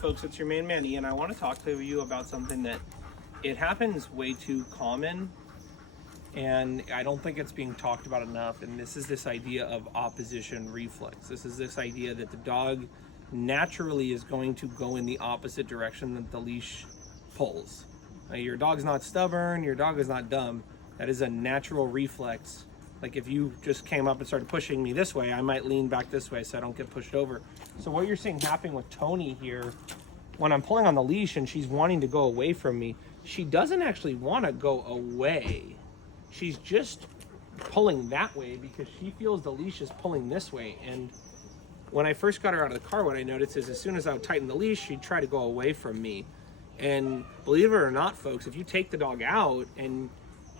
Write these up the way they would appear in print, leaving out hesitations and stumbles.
Folks, it's your man Manny, and I want to talk to you about something that it happens way too common, and I don't think it's being talked about enough. And this is this idea of opposition reflex. This is this idea that the dog naturally is going to go in the opposite direction that the leash pulls. Your dog's not stubborn, your dog is not dumb. That is a natural reflex. Like if you just came up and started pushing me this way, I might lean back this way so I don't get pushed over. So what you're seeing happening with Tony here, when I'm pulling on the leash and she's wanting to go away from me, she doesn't actually want to go away. She's just pulling that way because she feels the leash is pulling this way. And when I first got her out of the car, what I noticed is as soon as I would tighten the leash, she'd try to go away from me. And believe it or not, folks, if you take the dog out and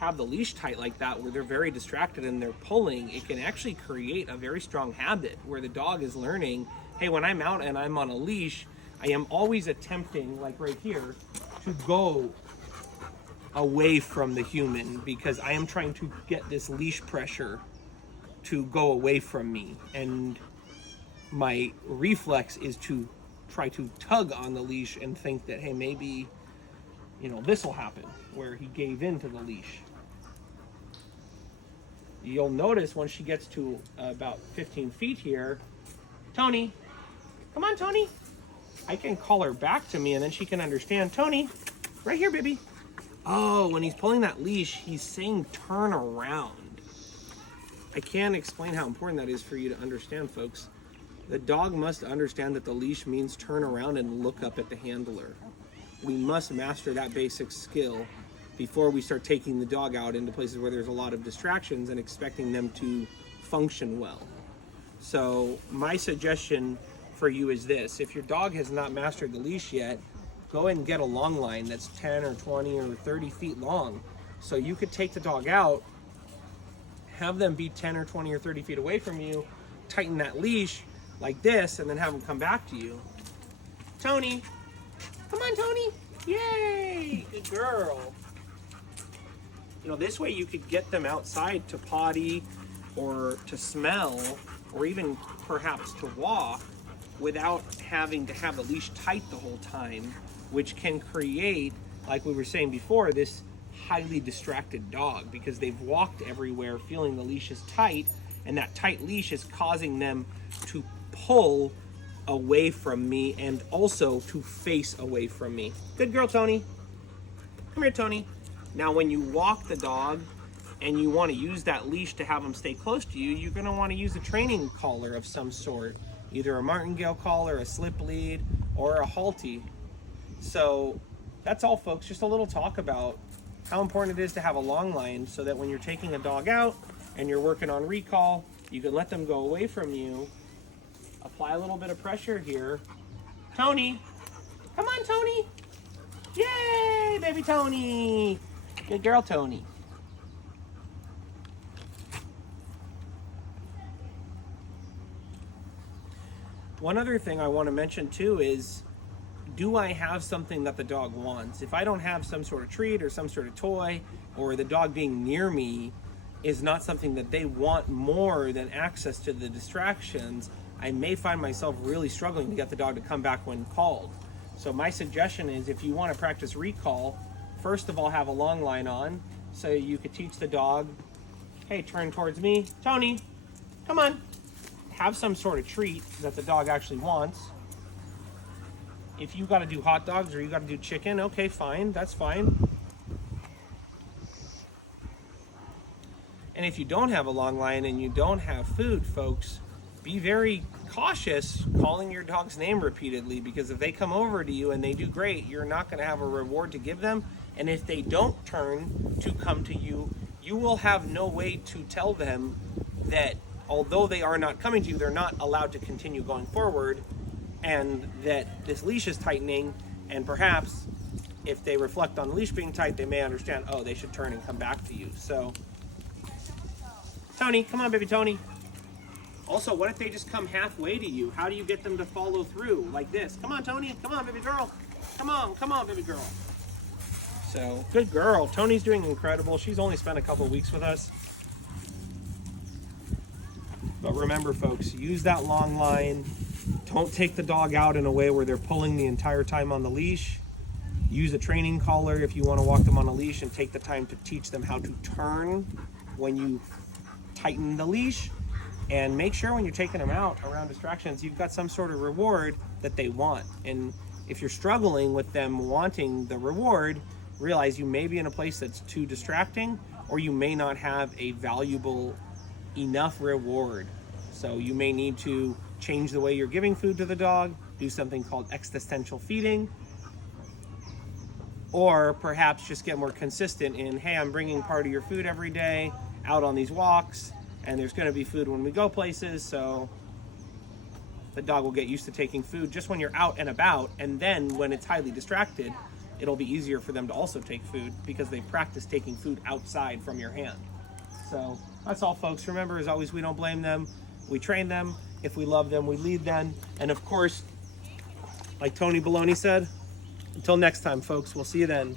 have the leash tight like that, where they're very distracted and they're pulling, it can actually create a very strong habit where the dog is learning, hey, when I'm out and I'm on a leash, I am always attempting, like right here, to go away from the human because I am trying to get this leash pressure to go away from me. And my reflex is to try to tug on the leash and think that, hey, maybe, this will happen, where he gave in to the leash. You'll notice when she gets to about 15 feet here, Tony, come on, Tony. I can call her back to me and then she can understand, Tony, right here, baby. Oh, when he's pulling that leash, he's saying turn around. I can't explain how important that is for you to understand, folks. The dog must understand that the leash means turn around and look up at the handler. We must master that basic skill before we start taking the dog out into places where there's a lot of distractions and expecting them to function well. So my suggestion for you is this: if your dog has not mastered the leash yet, go ahead and get a long line that's 10 or 20 or 30 feet long. So you could take the dog out, have them be 10 or 20 or 30 feet away from you, tighten that leash like this, and then have them come back to you. Tony, come on, Tony. Yay, good girl. This way you could get them outside to potty or to smell or even perhaps to walk without having to have the leash tight the whole time, which can create, like we were saying before, this highly distracted dog because they've walked everywhere feeling the leash is tight, and that tight leash is causing them to pull away from me and also to face away from me. Good girl, Tony. Come here, Tony. Now, when you walk the dog and you want to use that leash to have them stay close to you, you're going to want to use a training collar of some sort, either a martingale collar, a slip lead, or a halty. So that's all, folks. Just a little talk about how important it is to have a long line so that when you're taking a dog out and you're working on recall, you can let them go away from you. Apply a little bit of pressure here. Tony, come on, Tony. Yay, baby Tony. Good girl, Tony. One other thing I want to mention too is, do I have something that the dog wants? If I don't have some sort of treat or some sort of toy, or the dog being near me is not something that they want more than access to the distractions, I may find myself really struggling to get the dog to come back when called. So my suggestion is, if you want to practice recall, first of all, have a long line on so you could teach the dog, hey, turn towards me. Tony, come on. Have some sort of treat that the dog actually wants. If you got to do hot dogs or you got to do chicken, okay, fine, that's fine. And if you don't have a long line and you don't have food, folks, be very cautious calling your dog's name repeatedly, because if they come over to you and they do great, you're not going to have a reward to give them. And if they don't turn to come to you, you will have no way to tell them that although they are not coming to you, they're not allowed to continue going forward, and that this leash is tightening, and perhaps if they reflect on the leash being tight, they may understand, oh, they should turn and come back to you. So, Tony, come on, baby Tony. Also, what if they just come halfway to you? How do you get them to follow through like this? Come on, Tony. Come on, baby girl. Come on, baby girl. So, good girl. Tony's doing incredible. She's only spent a couple weeks with us. But remember, folks, use that long line. Don't take the dog out in a way where they're pulling the entire time on the leash. Use a training collar if you want to walk them on a leash, and take the time to teach them how to turn when you tighten the leash. And make sure when you're taking them out around distractions, you've got some sort of reward that they want. And if you're struggling with them wanting the reward, realize you may be in a place that's too distracting, or you may not have a valuable enough reward. So you may need to change the way you're giving food to the dog, do something called existential feeding, or perhaps just get more consistent in, hey, I'm bringing part of your food every day out on these walks, and there's going to be food when we go places, so the dog will get used to taking food just when you're out and about, and then when it's highly distracted, it'll be easier for them to also take food because they practice taking food outside from your hand. So that's all, folks. Remember, as always, we don't blame them. We train them. If we love them, we lead them. And of course, like Tony Baloney said, until next time, folks, we'll see you then.